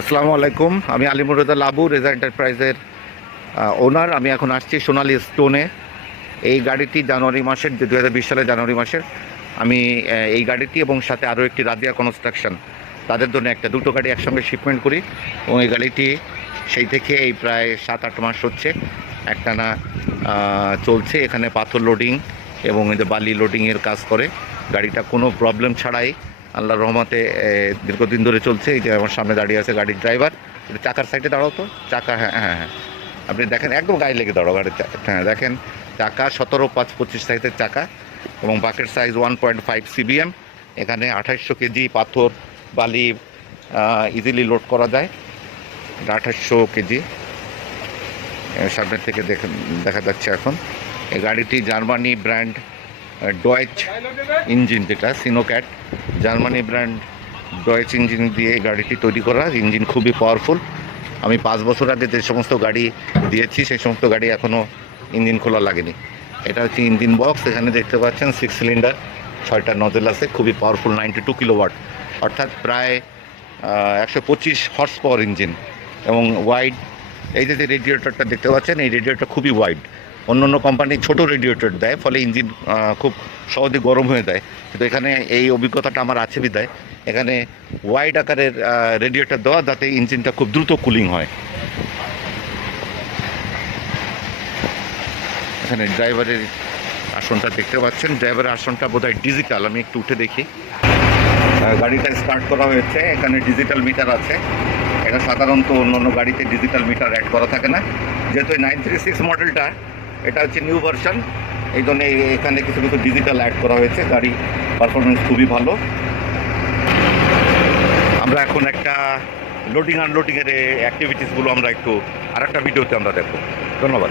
আসসালামু আলাইকুম। আমি আলিমুর রেজা লাবু, রেজা এন্টারপ্রাইজের ওনার। আমি এখন আসছি সোনালী স্টোনে। এই গাড়িটি জানুয়ারি মাসের, 2020 সালের জানুয়ারি মাসের আমি এই গাড়িটি এবং সাথে আরও একটি রাদিয়া কনস্ট্রাকশন, তাদের জন্য দুটো গাড়ি একসঙ্গে শিপমেন্ট করি। এবং এই গাড়িটি সেই থেকে এই প্রায় 7-8 মাস হচ্ছে একটানা চলছে। এখানে পাথর লোডিং এবং এই যে বালি লোডিংয়ের কাজ করে। গাড়িটা কোনো প্রবলেম ছাড়াই আল্লাহর রহমতে দীর্ঘদিন ধরে চলছে। এই যে আমার সামনে দাঁড়িয়ে আছে গাড়ির ড্রাইভার। চাকার সাইডে দাঁড়াও তো, চাকা, হ্যাঁ হ্যাঁ হ্যাঁ, আপনি দেখেন একদম গায়ে লেগে দাঁড়াও গাড়ির। হ্যাঁ দেখেন, চাকা 17-5-25 সাইজের চাকা এবং বাকেট সাইজ 1.5 CBM। এখানে 2800 কেজি পাথর বালি ইজিলি লোড করা যায়। 2800 কেজি সামনের থেকে দেখা যাচ্ছে এখন। এই গাড়িটি জার্মানি ব্র্যান্ড ডয়েচ ইঞ্জিন, যেটা সিনোক্যাট জার্মানি ব্র্যান্ড ডয়েচ ইঞ্জিন দিয়ে এই গাড়িটি তৈরি করা। ইঞ্জিন খুবই পাওয়ারফুল। আমি 5 বছর আগে যে সমস্ত গাড়ি দিয়েছি সেই সমস্ত গাড়ি এখনও ইঞ্জিন খোলা লাগেনি। এটা হচ্ছে ইঞ্জিন বক্স। এখানে দেখতে পাচ্ছেন 6 সিলিন্ডার, 6টা নজেল আছে, খুবই পাওয়ারফুল, 92 কিলোওয়াট, অর্থাৎ প্রায় 125 হর্স পাওয়ার ইঞ্জিন এবং ওয়াইড। এই যে রেডিয়েটরটা দেখতে পাচ্ছেন, এই রেডিয়েটর খুবই ওয়াইড। অন্য কোম্পানি ছোট রেডিয়েটর দেয়, ফলে ইঞ্জিন খুব সহজে গরম হয়ে যায়। কিন্তু এখানে এই অভিজ্ঞতাটা আমার আছে বিদায় এখানে ওয়াইড আকারের রেডিয়েটর দেওয়া, যাতে ইঞ্জিনটা খুব দ্রুত কুলিং হয়। এখানে ড্রাইভারের আসনটা দেখতে পাচ্ছেন। ড্রাইভারের আসনটা বোধহয় ডিজিটাল, আমি একটু উঠে দেখি। গাড়িটা স্টার্ট করা হয়েছে, এখানে ডিজিটাল মিটার আছে। এটা সাধারণত অন্য গাড়িতে ডিজিটাল মিটার অ্যাড করা থাকে না। যেহেতু 936 মডেলটা, এটা হচ্ছে নিউ ভার্সন, এই জন্য এখানে কিছু কিছু ডিজিটাল অ্যাড করা হয়েছে। গাড়ি পারফরমেন্স খুবই ভালো। আমরা এখন একটা লোডিং আনলোডিংয়ের অ্যাক্টিভিটিসগুলো আমরা একটু আরেকটা ভিডিওতে আমরা দেখব। ধন্যবাদ।